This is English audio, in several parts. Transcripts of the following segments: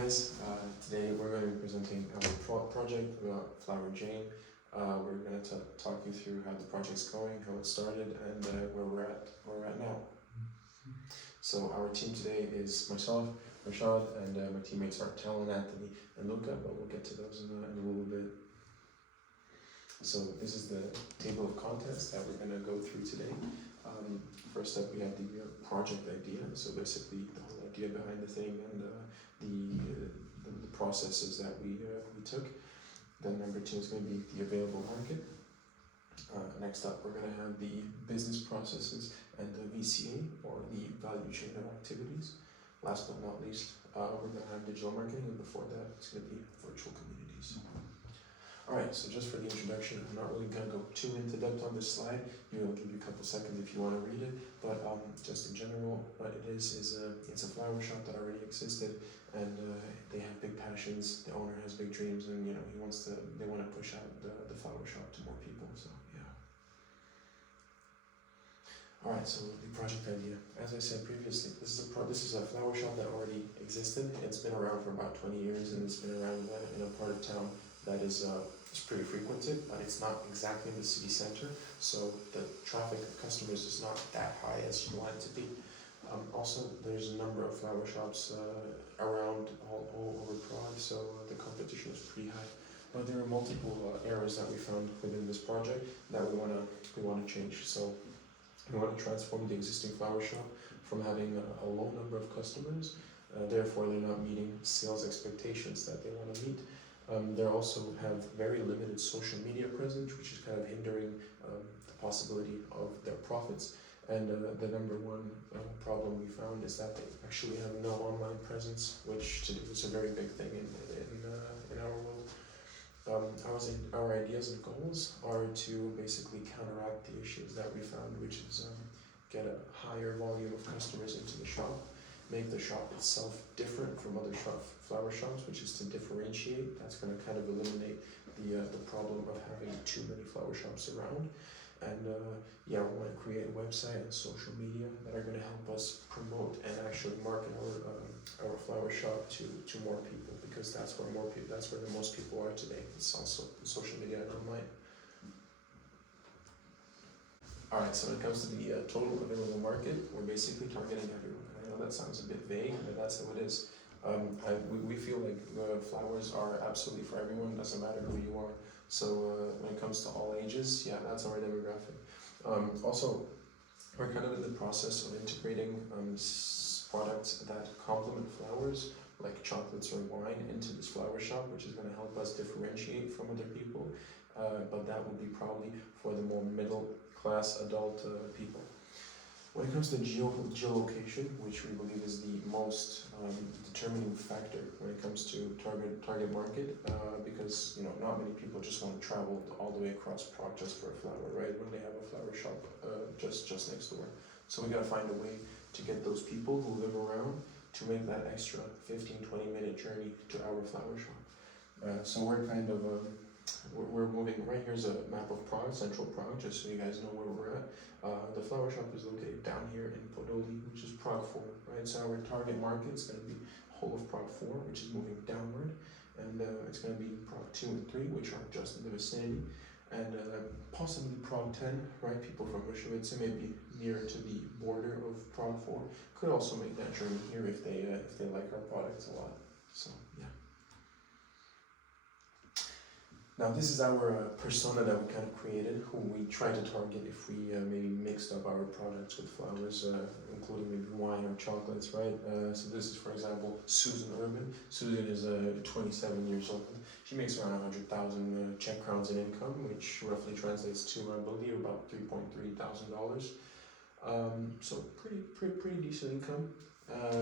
guys, today we're going to be presenting our project about Flower Jane. We're going to talk you through how the project's going, how it started, and where we're at now. So our team today is myself, Rashad, and my teammates are Talon, Anthony, and Luca, but we'll get to those in a little bit. So this is the table of contents that we're going to go through today. First up, we have the project idea. So basically, the whole idea behind the thing and the processes that we took. Then number 2 is going to be the available market. Next up, we're going to have the business processes and the VCA, or the value chain of activities. Last but not least, we're going to have digital marketing, and before that, it's going to be virtual communities. Alright, so just for the introduction, I'm not really going to go too into depth on this slide. I'll give you a couple seconds if you want to read it, but just in general, what it is it's a flower shop that already existed, and they have big passions. The owner has big dreams, and they want to push out the flower shop to more people. So yeah. Alright, so the project idea. As I said previously, this is a flower shop that already existed. It's been around for about 20 years, and it's been around in a part of town that is it's pretty frequented, but it's not exactly in the city center, so the traffic of customers is not that high as you want it to be. Also, there's a number of flower shops around all over Prague, so the competition is pretty high. But there are multiple errors that we found within this project that we want to change. So we want to transform the existing flower shop from having a low number of customers, therefore they're not meeting sales expectations that they want to meet. They also have very limited social media presence, which is kind of hindering the possibility of their profits. And the number one problem we found is that they actually have no online presence, which is a very big thing in our world. Our ideas and goals are to basically counteract the issues that we found, which is get a higher volume of customers into the shop, make the shop itself different from other flower shops, which is to differentiate. That's going to kind of eliminate the problem of having too many flower shops around. And we want to create a website and social media that are going to help us promote and actually market our flower shop to more people, because that's where the most people are today. It's also social media and online. Alright, so when it comes to the total available market, we're basically targeting everyone. I know that sounds a bit vague, but that's how it is. We feel like flowers are absolutely for everyone, doesn't matter who you are. So when it comes to all ages, that's our demographic. Also, we're kind of in the process of integrating products that complement flowers, like chocolates or wine, into this flower shop, which is going to help us differentiate from other people. But that will be probably for the more middle class adult people. When it comes to geolocation, which we believe is the most determining factor when it comes to target market, because not many people just want to travel all the way across Prague just for a flower, right? When they have a flower shop just next door. So we got to find a way to get those people who live around to make that extra 15-20 minute journey to our flower shop. So we're kind of we're moving. Right here's a map of Prague, central Prague, just so you guys know where we're at. The flower shop is located down here in Podolí, which is Prague 4, right? So our target market is going to be whole of Prague 4, which is moving downward, and it's going to be Prague 2 and 3, which are just in the vicinity, and possibly Prague 10, right? People from Myshovice, maybe near to the border of Prague 4, could also make that journey here if they like our products a lot. So yeah. Now this is our persona that we kind of created, who we try to target if we maybe mixed up our products with flowers, including maybe wine or chocolates, right? So this is, for example, Susan Urban. Susan is 27 years old. She makes around 100,000 Czech crowns in income, which roughly translates to, I believe, about $3,300. So pretty decent income.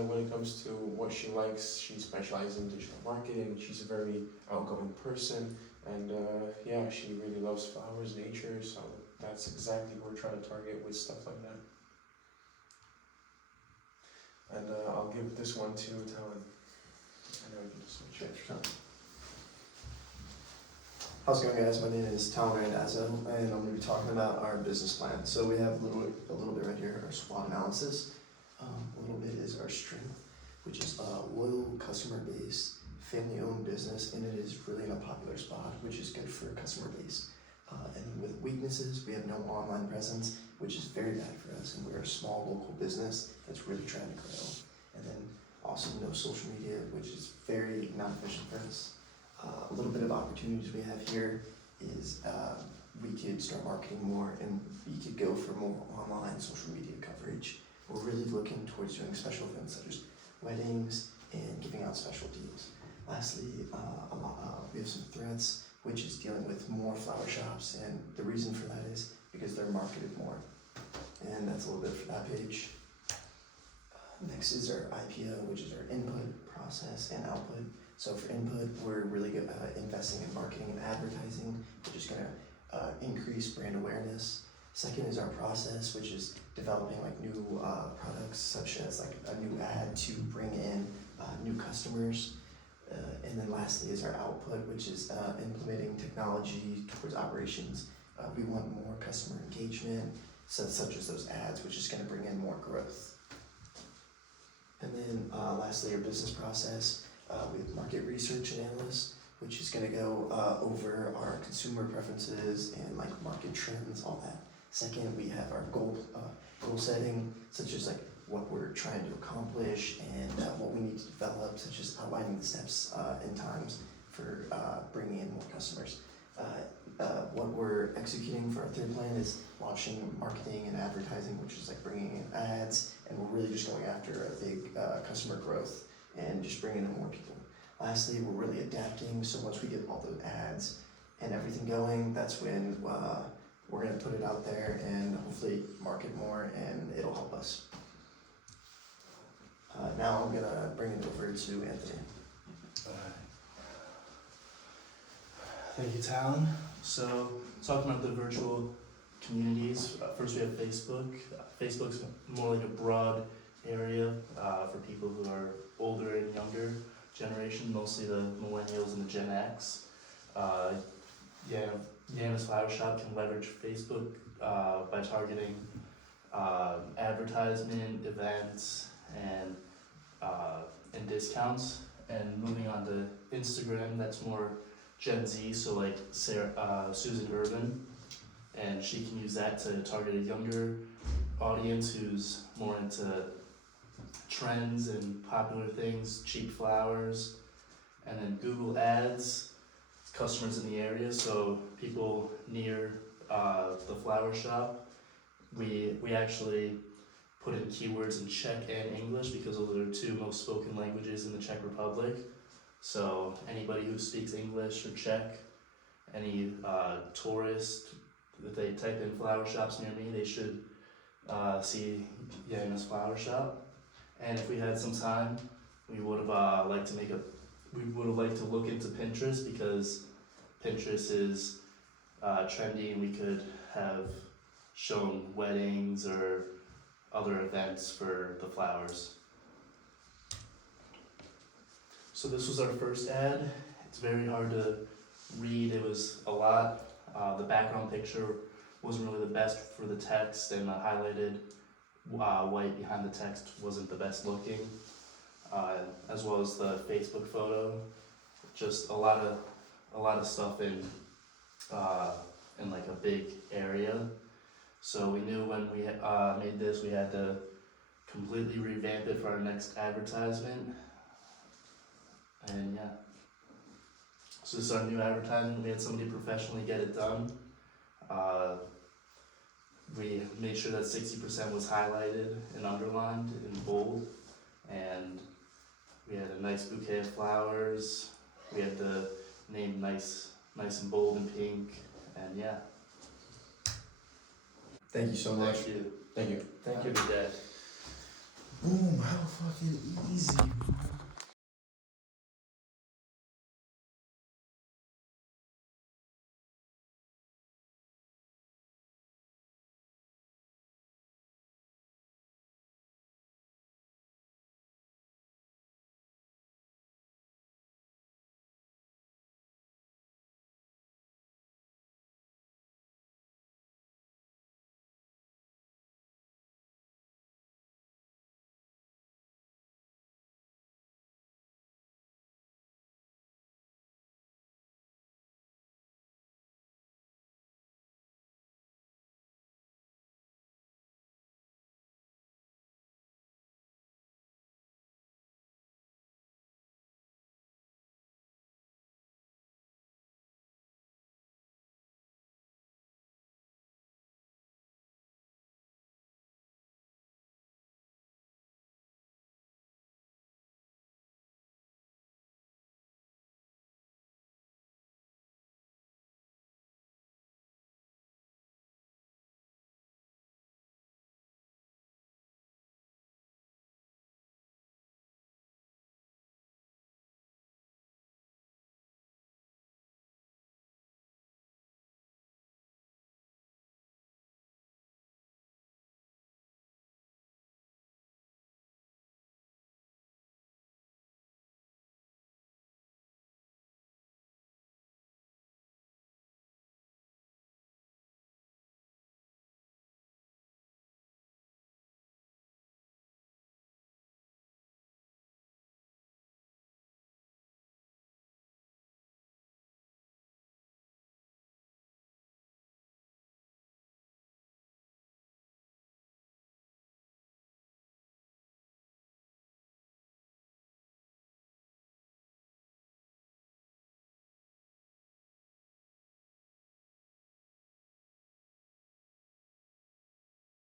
When it comes to what she likes, she specializes in digital marketing. She's a very outgoing person. And she really loves flowers, nature, so that's exactly what we're trying to target with stuff like that. And I'll give this one to Talon. I know you can just switch it. How's it going, guys? My name is Talon and I'm going to be talking about our business plan. So we have a little bit right here, our SWOT analysis. A little bit is our strength. which is a loyal customer base, family-owned business, and it is really in a popular spot, which is good for customer base. And with weaknesses, we have no online presence, which is very bad for us, and we're a small local business that's really trying to grow. And then also no social media, which is very not efficient for us. A little bit of opportunities we have here is we could start marketing more, and we could go for more online social media coverage. We're really looking towards doing special events such as weddings and giving out special deals. Lastly, we have some threats, which is dealing with more flower shops, and the reason for that is because they're marketed more. And that's a little bit for that page. Next is our IPO, which is our input, process, and output. So for input, we're really good investing in marketing and advertising, which is going to increase brand awareness. Second is our process, which is developing like new products, such as like a new ad to bring in new customers. And then lastly is our output, which is implementing technology towards operations. We want more customer engagement, such as those ads, which is going to bring in more growth. And then lastly, our business process. We have market research and analysts, which is going to go over our consumer preferences and like market trends, all that. Second, we have our goal setting, such as like what we're trying to accomplish and what we need to develop, such as outlining the steps and times for bringing in more customers. What we're executing for our third plan is launching marketing and advertising, which is like bringing in ads, and we're really just going after a big customer growth and just bringing in more people. Lastly, we're really adapting, so once we get all those ads and everything going, that's when we're going to put it out there and hopefully market more, and it'll help us. Now I'm going to bring it over to Anthony. Thank you, Talon. So, talking about the virtual communities, first we have Facebook. Facebook's more like a broad area for people who are older and younger generation, mostly the millennials and the Gen X. Jana's Flower Shop can leverage Facebook by targeting advertisement, events, and discounts. And moving on to Instagram, that's more Gen Z, so like Susan Urban, and she can use that to target a younger audience who's more into trends and popular things, cheap flowers. And then Google Ads, customers in the area, so people near the flower shop. We actually put in keywords in Czech and English because those are the two most spoken languages in the Czech Republic. So anybody who speaks English or Czech, any tourist, if they type in flower shops near me, they should see Jana's Flower Shop. And if we had some time, we would have liked to look into Pinterest, because Pinterest is trendy, and we could have shown weddings or other events for the flowers. So this was our first ad. It's very hard to read. It was a lot. The background picture wasn't really the best for the text, and the highlighted white behind the text wasn't the best looking, as well as the Facebook photo. Just a lot of stuff in like a big area. So we knew when we made this, we had to completely revamp it for our next advertisement. And yeah, so this is our new advertisement. We had somebody professionally get it done. We made sure that 60% was highlighted and underlined in bold, and we had a nice bouquet of flowers. We had the name nice and bold and pink, and yeah. Thank you so much. Thank you. Thank you. Thank you, Dad. Boom, how fucking easy, bro.